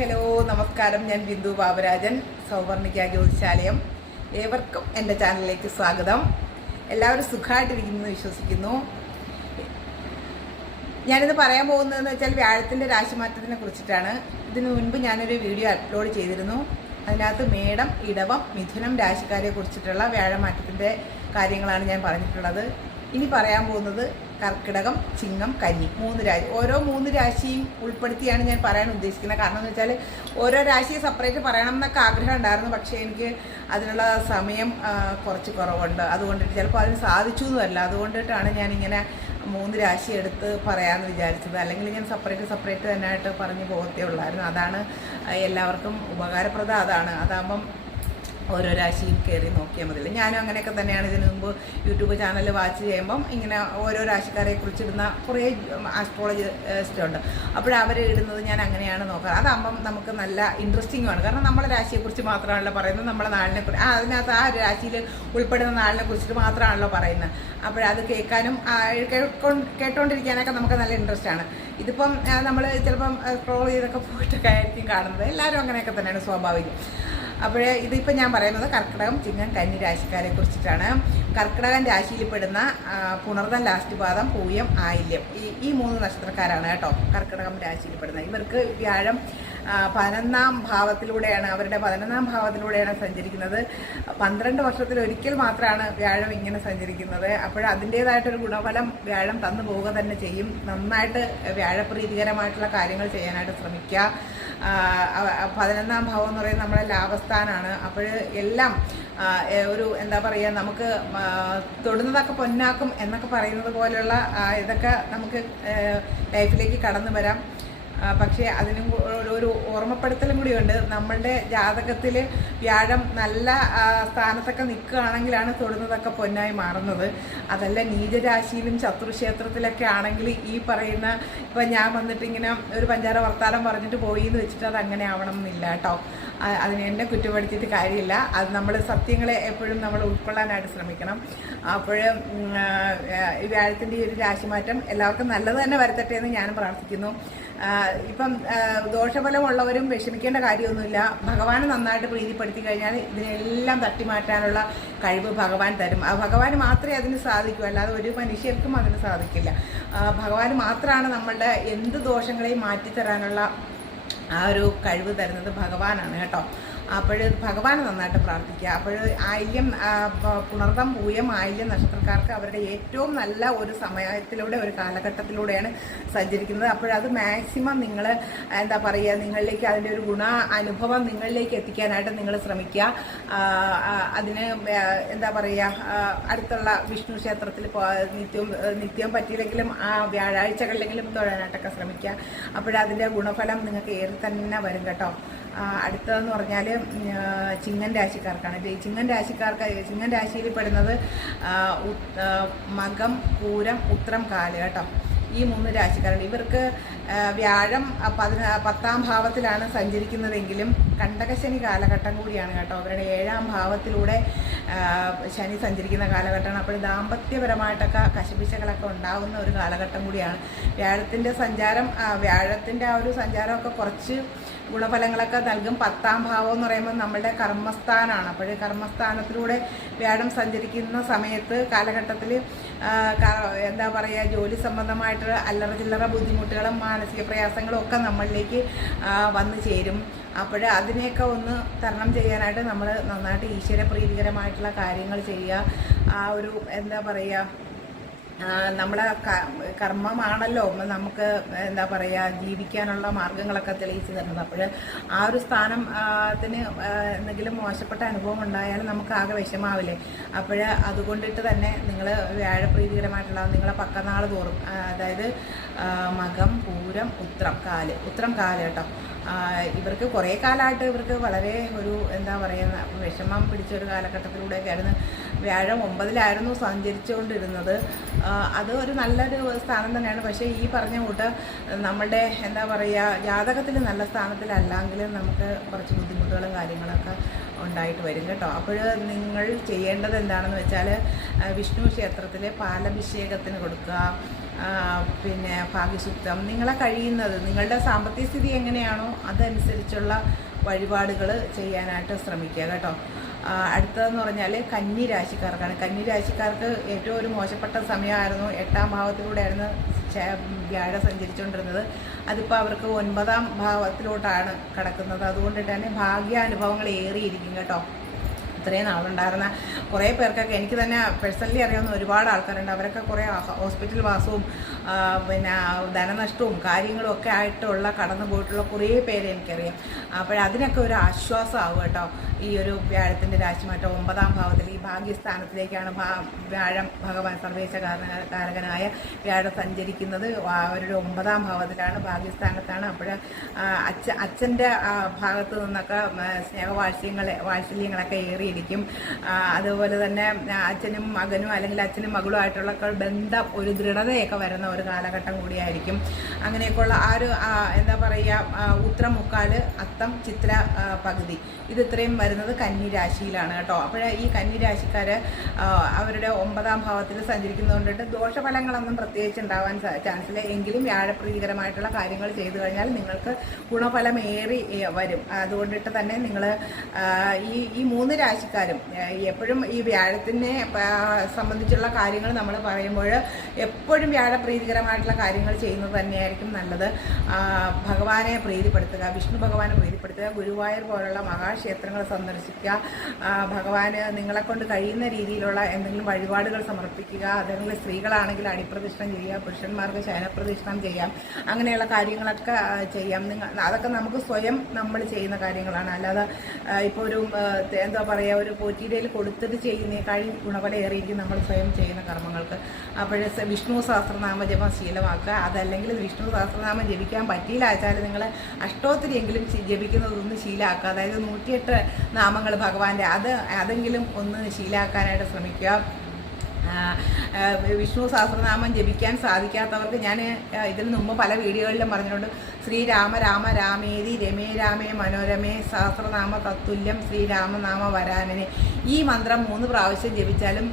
Hello നമസ്കാരം. ഞാൻ ബിന്ദു ബാബുരാജൻ സൗവർണിക ജ്യോതിശാലയം. ഏവർക്കും എന്റെ ചാനലിലേക്ക് സ്വാഗതം. എല്ലാവരും സുഖമായിട്ടിരിക്കുന്നു വിശ്വസിക്കുന്നു. ഞാനിത് പറയാൻ പോകുന്നതെന്ന് വെച്ചാൽ വ്യാഴത്തിന്റെ രാശിമാറ്റത്തിനെ കുറിച്ചിട്ടാണ്. ഇതിനു മുൻപ് ഞാനൊരു വീഡിയോ അപ്ലോഡ് ചെയ്തിരുന്നു. അതിനകത്ത് മേടം ഇടവം മിഥുനം രാശിക്കാരെ കുറിച്ചിട്ടുള്ള വ്യാഴമാറ്റത്തിന്റെ കാര്യങ്ങളാണ് ഞാൻ പറഞ്ഞിട്ടുള്ളത്. ഇനി പറയാൻ പോകുന്നത് കർക്കിടകം ചിങ്ങം കന്നി മൂന്ന് രാശി. ഓരോ മൂന്ന് രാശിയും ഉൾപ്പെടുത്തിയാണ് ഞാൻ പറയാൻ ഉദ്ദേശിക്കുന്നത്. കാരണം എന്ന് വെച്ചാൽ ഓരോ രാശിയെ സെപ്പറേറ്റ് പറയണം എന്നൊക്കെ ആഗ്രഹം ഉണ്ടായിരുന്നു. പക്ഷേ എനിക്ക് അതിനുള്ള സമയം കുറച്ച് കുറവുണ്ട്. അതുകൊണ്ടിട്ട് ചിലപ്പോൾ അതിന് സാധിച്ചു എന്നല്ല. അതുകൊണ്ടിട്ടാണ് ഞാനിങ്ങനെ മൂന്ന് രാശി എടുത്ത് പറയാമെന്ന് വിചാരിച്ചത്. അല്ലെങ്കിൽ ഞാൻ സെപ്പറേറ്റ് സെപ്പറേറ്റ് തന്നെ ആയിട്ട് പറഞ്ഞു പോകത്തേ ഉള്ളായിരുന്നു. അതാണ് എല്ലാവർക്കും ഉപകാരപ്രദം അതാണ്. അതാകുമ്പം ഓരോ രാശിയിൽ കയറി നോക്കിയാൽ മതി ഞാനും അങ്ങനെയൊക്കെ തന്നെയാണ് ഇതിനു മുമ്പ് യൂട്യൂബ് ചാനൽ വാച്ച് ചെയ്യുമ്പം ഇങ്ങനെ ഓരോ രാശിക്കാരെ കുറിച്ചിടുന്ന കുറേ ആസ്ട്രോളജിസ്റ്റ് ഉണ്ട്. അപ്പോഴവർ ഇടുന്നത് ഞാൻ അങ്ങനെയാണ് നോക്കുക അതാകുമ്പം നമുക്ക് നല്ല ഇൻട്രസ്റ്റിംഗ് ആണ്. കാരണം നമ്മളെ രാശിയെക്കുറിച്ച് മാത്രമാണല്ലോ പറയുന്നത്. നമ്മളെ നാളിനെ കുറിച്ച് ആ അതിനകത്ത് ആ രാശിയിൽ ഉൾപ്പെടുന്ന നാളിനെ കുറിച്ചിട്ട് മാത്രമാണല്ലോ പറയുന്നത്. അപ്പോഴത് കേൾക്കാനും കേട്ടോണ്ടിരിക്കാനൊക്കെ നമുക്ക് നല്ല ഇൻട്രസ്റ്റ് ആണ്. ഇതിപ്പം നമ്മൾ ചിലപ്പം സ്ക്രോൾ ചെയ്തൊക്കെ പോയിട്ടൊക്കെ ആയിരിക്കും കാണുന്നത്. എല്ലാവരും അങ്ങനെയൊക്കെ തന്നെയാണ് സ്വാഭാവികം. അപ്പോഴേ ഇതിപ്പോൾ ഞാൻ പറയുന്നത് കർക്കിടകം ചിങ്ങം കന്നി രാശിക്കാരെ കുറിച്ചിട്ടാണ്. കർക്കിടകം രാശിയിൽപ്പെടുന്ന പുണർദം ലാസ്റ്റ് പാദം പൂയം ആയില്യം. ഈ ഈ മൂന്ന് നക്ഷത്രക്കാരാണ് കേട്ടോ കർക്കിടകം രാശിയിൽപ്പെടുന്നത് ഇവർക്ക് വ്യാഴം പതിനൊന്നാം ഭാവത്തിലൂടെയാണ് അവരുടെ പതിനൊന്നാം ഭാവത്തിലൂടെയാണ് സഞ്ചരിക്കുന്നത്. പന്ത്രണ്ട് വർഷത്തിൽ ഒരിക്കൽ മാത്രമാണ് വ്യാഴം ഇങ്ങനെ സഞ്ചരിക്കുന്നത്. അപ്പോൾ അതിന്റേതായിട്ടൊരു ഗുണഫലം വ്യാഴം തന്നു പോവുക തന്നെ ചെയ്യും. നന്നായിട്ട് വ്യാഴപ്രീതികരമായിട്ടുള്ള കാര്യങ്ങൾ ചെയ്യാനായിട്ട് ശ്രമിക്കുക. പതിനൊന്നാം ഭാവം എന്ന് പറയുന്നത് നമ്മുടെ ലാഭസ്ഥാനാണ്. അപ്പോൾ എല്ലാം ഒരു എന്താ പറയുക നമുക്ക് തൊടുന്നതൊക്കെ പൊന്നാക്കും എന്നൊക്കെ പറയുന്നത് പോലെയുള്ള ഇതൊക്കെ നമുക്ക് ലൈഫിലേക്ക് കടന്നു വരാം. പക്ഷേ അതിനും ഓർമ്മപ്പെടുത്തലും കൂടിയുണ്ട്. നമ്മളുടെ ജാതകത്തിൽ വ്യാഴം നല്ല സ്ഥാനത്തൊക്കെ നിൽക്കുകയാണെങ്കിലാണ് തൊടുന്നതൊക്കെ പൊന്നായി മാറുന്നത്. അതല്ല നീചരാശിയിലും ശത്രുക്ഷേത്രത്തിലൊക്കെ ആണെങ്കിൽ ഈ പറയുന്ന ഇപ്പം ഞാൻ വന്നിട്ട് ഇങ്ങനെ ഒരു പഞ്ചാര വർത്താനം പറഞ്ഞിട്ട് പോയി എന്ന് വെച്ചിട്ട് അത് അങ്ങനെ ആവണം എന്നില്ല കേട്ടോ. അതിന് എന്നെ കുറ്റപ്പെടുത്തിയിട്ട് കാര്യമില്ല. അത് നമ്മൾ സത്യങ്ങളെ എപ്പോഴും നമ്മൾ ഉൾക്കൊള്ളാനായിട്ട് ശ്രമിക്കണം. അപ്പോൾ ഈ വ്യാഴത്തിന്റെ ഈ ഒരു രാശിമാറ്റം എല്ലാവർക്കും നല്ലത് തന്നെ വരുത്തട്ടെ എന്ന് ഞാനും പ്രാർത്ഥിക്കുന്നു. ഇപ്പം ദോഷഫലമുള്ളവരും വിഷമിക്കേണ്ട കാര്യമൊന്നുമില്ല. ഭഗവാനെ നന്നായിട്ട് പ്രീതിപ്പെടുത്തി കഴിഞ്ഞാൽ ഇതിനെല്ലാം തട്ടിമാറ്റാനുള്ള കഴിവ് ഭഗവാൻ തരും. ആ ഭഗവാൻ മാത്രമേ അതിന് സാധിക്കൂ. അല്ലാതെ ഒരു മനുഷ്യർക്കും അതിന് സാധിക്കില്ല. ഭഗവാൻ മാത്രമാണ് നമ്മളുടെ എന്ത് ദോഷങ്ങളെയും മാറ്റിത്തരാനുള്ള ആ ഒരു കഴിവ് തരുന്നത് ഭഗവാനാണ് കേട്ടോ. അപ്പോൾ ഭഗവാൻ നന്നായിട്ട് പ്രാർത്ഥിക്കുക. അപ്പോൾ ആയില്യം ആ, പ- പുണർദം പൂയം ആയില്യം നക്ഷത്രക്കാർക്ക് അവരുടെ ഏറ്റവും നല്ല ഒരു സമയത്തിലൂടെ ഒരു കാലഘട്ടത്തിലൂടെയാണ് സഞ്ചരിക്കുന്നത്. അപ്പോഴത് മാക്സിമം നിങ്ങൾ എന്താ പറയുക നിങ്ങളിലേക്ക് അതിന്റെ ഒരു ഗുണ അനുഭവം നിങ്ങളിലേക്ക് എത്തിക്കാനായിട്ട് നിങ്ങൾ ശ്രമിക്കുക. അതിന് എന്താ പറയുക അടുത്തുള്ള വിഷ്ണു ക്ഷേത്രത്തിൽ നിത്യം നിത്യവും പറ്റിയില്ലെങ്കിലും ആ വ്യാഴാഴ്ചകളിലെങ്കിലും തൊഴാനായിട്ടൊക്കെ ശ്രമിക്കുക. അപ്പോഴതിന്റെ ഗുണഫലം നിങ്ങൾക്ക് ഏറെ തന്നെ വരും കേട്ടോ. അടുത്തതെന്ന് പറഞ്ഞാൽ ചിങ്ങൻ രാശിക്കാർക്കാണ്. ചിങ്ങൻ രാശിക്കാർക്ക് ചിങ്ങൻ രാശിയിൽ പെടുന്നത് മകം പൂരം ഉത്രം കാൽ കേട്ടോ. ഈ മൂന്ന് രാശിക്കാരാണ്. ഇവർക്ക് വ്യാഴം പതിന പത്താം ഭാവത്തിലാണ് സഞ്ചരിക്കുന്നതെങ്കിലും കണ്ടകശനി കാലഘട്ടം കൂടിയാണ് കേട്ടോ. അവരുടെ ഏഴാം ഭാവത്തിലൂടെ ശനി സഞ്ചരിക്കുന്ന കാലഘട്ടമാണ്. അപ്പോൾ ദാമ്പത്യപരമായിട്ടൊക്കെ കശപിശകളൊക്കെ ഉണ്ടാകുന്ന ഒരു കാലഘട്ടം കൂടിയാണ്. വ്യാഴത്തിന്റെ സഞ്ചാരം വ്യാഴത്തിന്റെ ആ ഒരു സഞ്ചാരമൊക്കെ കുറച്ച് ഗുണഫലങ്ങളൊക്കെ നൽകും. പത്താം ഭാവം എന്ന് പറയുമ്പോൾ നമ്മളുടെ കർമ്മസ്ഥാനമാണ്. അപ്പോൾ കർമ്മസ്ഥാനത്തിലൂടെ വ്യാഴം സഞ്ചരിക്കുന്ന സമയത്ത് കാലഘട്ടത്തിൽ എന്താ പറയുക ജോലി സംബന്ധമായിട്ട് അല്ലറ ചില്ലറ ബുദ്ധിമുട്ടുകളും മാനസിക പ്രയാസങ്ങളും ഒക്കെ നമ്മളിലേക്ക് വന്നു ചേരും. അപ്പോൾ അതിനെയൊക്കെ ഒന്ന് തരണം ചെയ്യാനായിട്ട് നമ്മൾ നന്നായിട്ട് ഈശ്വര പ്രീതികരമായിട്ടുള്ള കാര്യങ്ങൾ ചെയ്യുക. ആ ഒരു എന്താ പറയുക ആ, നമ്മളെ കർമ്മമാണല്ലോ. നമുക്ക് എന്താ പറയുക ജീവിക്കാനുള്ള മാർഗങ്ങളൊക്കെ തെളിയിച്ചു തരുന്നത്. അപ്പോൾ ആ ഒരു സ്ഥാനം ത്തിന് എന്തെങ്കിലും മോശപ്പെട്ട അനുഭവം ഉണ്ടായാൽ നമുക്ക് ആകെ വിഷമാവില്ലേ? അപ്പോൾ അതുകൊണ്ടിട്ട് തന്നെ നിങ്ങൾ വ്യാഴപ്രീതികരമായിട്ടുള്ള നിങ്ങളെ പക്കനാൾ തോറും അതായത് മകം പൂരം ഉത്രം കാൽ. ഉത്രം കാൽ കേട്ടോ. ഇവർക്ക് കുറേ കാലമായിട്ട് ഇവർക്ക് വളരെ ഒരു എന്താ പറയുക വിഷമം പിടിച്ച ഒരു കാലഘട്ടത്തിലൂടെയൊക്കെ ആയിരുന്നു. വ്യാഴം ഒമ്പതിലായിരുന്നു സഞ്ചരിച്ചുകൊണ്ടിരുന്നത്. അത് ഒരു നല്ലൊരു സ്ഥാനം തന്നെയാണ്. പക്ഷേ ഈ പറഞ്ഞ കൂട്ട് നമ്മളുടെ എന്താ പറയുക ജാതകത്തിൽ നല്ല സ്ഥാനത്തിലല്ലെങ്കിലും നമുക്ക് കുറച്ച് ബുദ്ധിമുട്ടുകളും കാര്യങ്ങളൊക്കെ ഉണ്ടായിട്ട് വരും കേട്ടോ. അപ്പോൾ നിങ്ങൾ ചെയ്യേണ്ടത് എന്താണെന്ന് വെച്ചാൽ വിഷ്ണു ക്ഷേത്രത്തിലെ പാലഭിഷേകത്തിന് കൊടുക്കുക. പിന്നെ ഭാഗ്യസൂക്തം. നിങ്ങളെ കഴിയുന്നത് നിങ്ങളുടെ സാമ്പത്തിക സ്ഥിതി എങ്ങനെയാണോ അതനുസരിച്ചുള്ള വഴിപാടുകൾ ചെയ്യാനായിട്ട് ശ്രമിക്കുക കേട്ടോ. അടുത്തതെന്ന് പറഞ്ഞാൽ കന്നി രാശിക്കാർക്കാണ് കന്നി രാശിക്കാർക്ക് ഏറ്റവും ഒരു മോശപ്പെട്ട സമയമായിരുന്നു എട്ടാം ഭാവത്തിലൂടെയായിരുന്നു വ്യാഴ വ്യാഴം സഞ്ചരിച്ചുകൊണ്ടിരുന്നത്. അതിപ്പോൾ അവർക്ക് ഒൻപതാം ഭാവത്തിലോട്ടാണ് കിടക്കുന്നത്. അതുകൊണ്ട് തന്നെ ഭാഗ്യാനുഭവങ്ങൾ ഏറിയിരിക്കും കേട്ടോ. ഇത്രയും നാളുണ്ടായിരുന്ന കുറേ പേർക്കൊക്കെ എനിക്ക് തന്നെ പേഴ്സണലി അറിയാവുന്ന ഒരുപാട് ആൾക്കാരുണ്ട്. അവരൊക്കെ കുറേ ഹോസ്പിറ്റൽ വാസവും പിന്നെ ധനനഷ്ടവും കാര്യങ്ങളും ഒക്കെ ആയിട്ടുള്ള കടന്നു പോയിട്ടുള്ള കുറേ പേരെ എനിക്കറിയാം. അപ്പോഴതിനൊക്കെ ഒരു ആശ്വാസമാവും കേട്ടോ. ഈ ഒരു വ്യാഴത്തിന്റെ രാശിമാറ്റം ഒമ്പതാം ഭാവത്തിൽ ഈ ഭാഗ്യസ്ഥാനത്തിലേക്കാണ് വ്യാഴം ഭഗവാൻ സർവേശ കാരകനായ വ്യാഴം സഞ്ചരിക്കുന്നത്. അവരുടെ ഒമ്പതാം ഭാവത്തിലാണ് ഭാഗ്യസ്ഥാനത്താണ്. അപ്പോൾ അച്ഛ അച്ഛന്റെ ഭാഗത്ത് നിന്നൊക്കെ സ്നേഹവാത്സല്യങ്ങളെ വാത്സല്യങ്ങളൊക്കെ ഏറിയിരിക്കും ആ, അതുപോലെ തന്നെ അച്ഛനും മകനും അല്ലെങ്കിൽ അച്ഛനും മകളും ആയിട്ടുള്ള ബന്ധം ഒരു ദൃഢതയൊക്കെ വരുന്ന ഒരു കാലഘട്ടം കൂടിയായിരിക്കും. അങ്ങനെയൊക്കെയുള്ള ആ ഒരു എന്താ പറയുക മുക്കാൽ അത്തം ചിത്ര പകുതി. ഇത് ഇത്രയും വരുന്നത് കന്നി രാശിയിലാണ് കേട്ടോ. അപ്പോൾ ഈ കന്നി രാശിക്കാർ അവരുടെ ഒമ്പതാം ഭാവത്തിൽ സഞ്ചരിക്കുന്നതുകൊണ്ടിട്ട് ദോഷഫലങ്ങളൊന്നും പ്രത്യേകിച്ച് ഉണ്ടാവാൻ ചാൻസ് ഇല്ല എങ്കിലും വ്യാഴപ്രീതികരമായിട്ടുള്ള കാര്യങ്ങൾ ചെയ്തു കഴിഞ്ഞാൽ നിങ്ങൾക്ക് ഗുണഫലമേറി വരും. അതുകൊണ്ടിട്ട് തന്നെ നിങ്ങൾ ഈ ഈ മൂന്ന് രാശിക്കാരും. എപ്പോഴും ഈ വ്യാഴത്തിനെ സംബന്ധിച്ചുള്ള കാര്യങ്ങൾ നമ്മൾ പറയുമ്പോൾ എപ്പോഴും വ്യാഴ പ്രീതികരമായിട്ടുള്ള കാര്യങ്ങൾ ചെയ്യുന്നത് തന്നെയായിരിക്കും നല്ലത്. ഭഗവാനെ പ്രീതിപ്പെടുത്തുക വിഷ്ണു ഭഗവാനെ പ്രീതിപ്പെടുത്തുക ഗുരുവായൂർ പോലുള്ള മഹാക്ഷേത്രങ്ങൾ സന്ദർശിക്കുക ഭഗവാന് നിങ്ങളെ കൊണ്ട് കഴിയുന്ന രീതിയിലുള്ള എന്തെങ്കിലും വഴിപാടുകൾ സമർപ്പിക്കുക അതേപോലെ സ്ത്രീകളാണെങ്കിൽ അടിപ്രദക്ഷിണം ചെയ്യുക പുരുഷന്മാർക്ക് ശയനപ്രദക്ഷിണം ചെയ്യാം അങ്ങനെയുള്ള കാര്യങ്ങളൊക്കെ ചെയ്യാം. നിങ്ങൾ അതൊക്കെ നമുക്ക് സ്വയം നമ്മൾ ചെയ്യുന്ന കാര്യങ്ങളാണ്. അല്ലാതെ ഇപ്പോൾ ഒരു എന്താ പറയുക ഒരു പോറ്റിയിടയിൽ കൊടുത്തിട്ട് ചെയ്യുന്നതിനേക്കാളും ഗുണഫലമേറിയിരിക്കും നമ്മൾ സ്വയം ചെയ്യുന്ന കർമ്മങ്ങൾക്ക്. അപ്പോഴേ വിഷ്ണു സഹസ്രനാമ ജപം ശീലമാക്കുക. അതല്ലെങ്കിൽ വിഷ്ണു സഹസ്രനാമം ജപിക്കാൻ പറ്റിയില്ല വെച്ചാൽ നിങ്ങൾ അഷ്ടോത്തിരിയെങ്കിലും ജപിക്കുന്നതൊന്ന് ശീലമാക്കുക അതായത് നൂറ്റിയെട്ട് നാമങ്ങൾ ഭഗവാന്റെ അത് അതെങ്കിലും ഒന്ന് ശീലാക്കാനായിട്ട് ശ്രമിക്കുക. വിഷ്ണു സഹസ്രനാമം ജപിക്കാൻ സാധിക്കാത്തവർക്ക് ഞാൻ ഇതിന് മുമ്പ് പല വീഡിയോകളിലും പറഞ്ഞിട്ടുണ്ട്. ശ്രീരാമ രാമ രാമേതി രമേ രാമേ മനോരമേ സഹസ്രനാമ തത്തുല്യം ശ്രീരാമനാമ വരാനനെ ഈ മന്ത്രം മൂന്ന് പ്രാവശ്യം ജപിച്ചാലും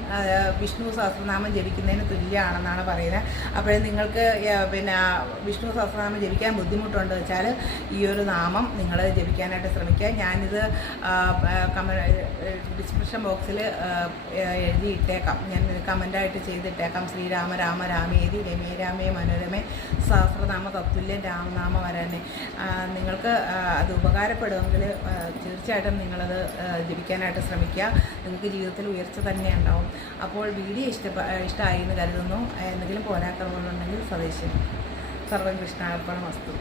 വിഷ്ണു സഹസ്രനാമം ജപിക്കുന്നതിന് തുല്യമാണെന്നാണ് പറയുന്നത്. അപ്പോൾ നിങ്ങൾക്ക് പിന്നെ വിഷ്ണു സഹസ്രനാമം ജപിക്കാൻ ബുദ്ധിമുട്ടുണ്ട് വെച്ചാൽ ഈ ഒരു നാമം നിങ്ങൾ ജപിക്കാനായിട്ട് ശ്രമിക്കുക. ഞാനിത് ഡിസ്ക്രിപ്ഷൻ ബോക്സിൽ എഴുതിയിട്ടേക്കാം. ഞാൻ കമന്റായിട്ട് ചെയ്തിട്ടേക്കാം. ശ്രീരാമ രാമ രാമേതി രമേ രാമേ മനോരമേ സഹസ്രനാമ തത്തുല്യം രാമനാമ ആ, നിങ്ങൾക്ക് അത് ഉപകാരപ്പെടുമെങ്കിൽ തീർച്ചയായിട്ടും നിങ്ങളത് ജപിക്കാനായിട്ട് ശ്രമിക്കുക. നിങ്ങൾക്ക് ജീവിതത്തിൽ ഉയർച്ച തന്നെ ഉണ്ടാവും. അപ്പോൾ വീഡിയോ ഇഷ്ടപ്പെ ഇഷ്ടമായി എന്ന് കരുതുന്നു. എന്തെങ്കിലും പോരാക്കങ്ങളുണ്ടെങ്കിൽ സ്വദേശം സർവം കൃഷ്ണാർപ്പണം വസ്തു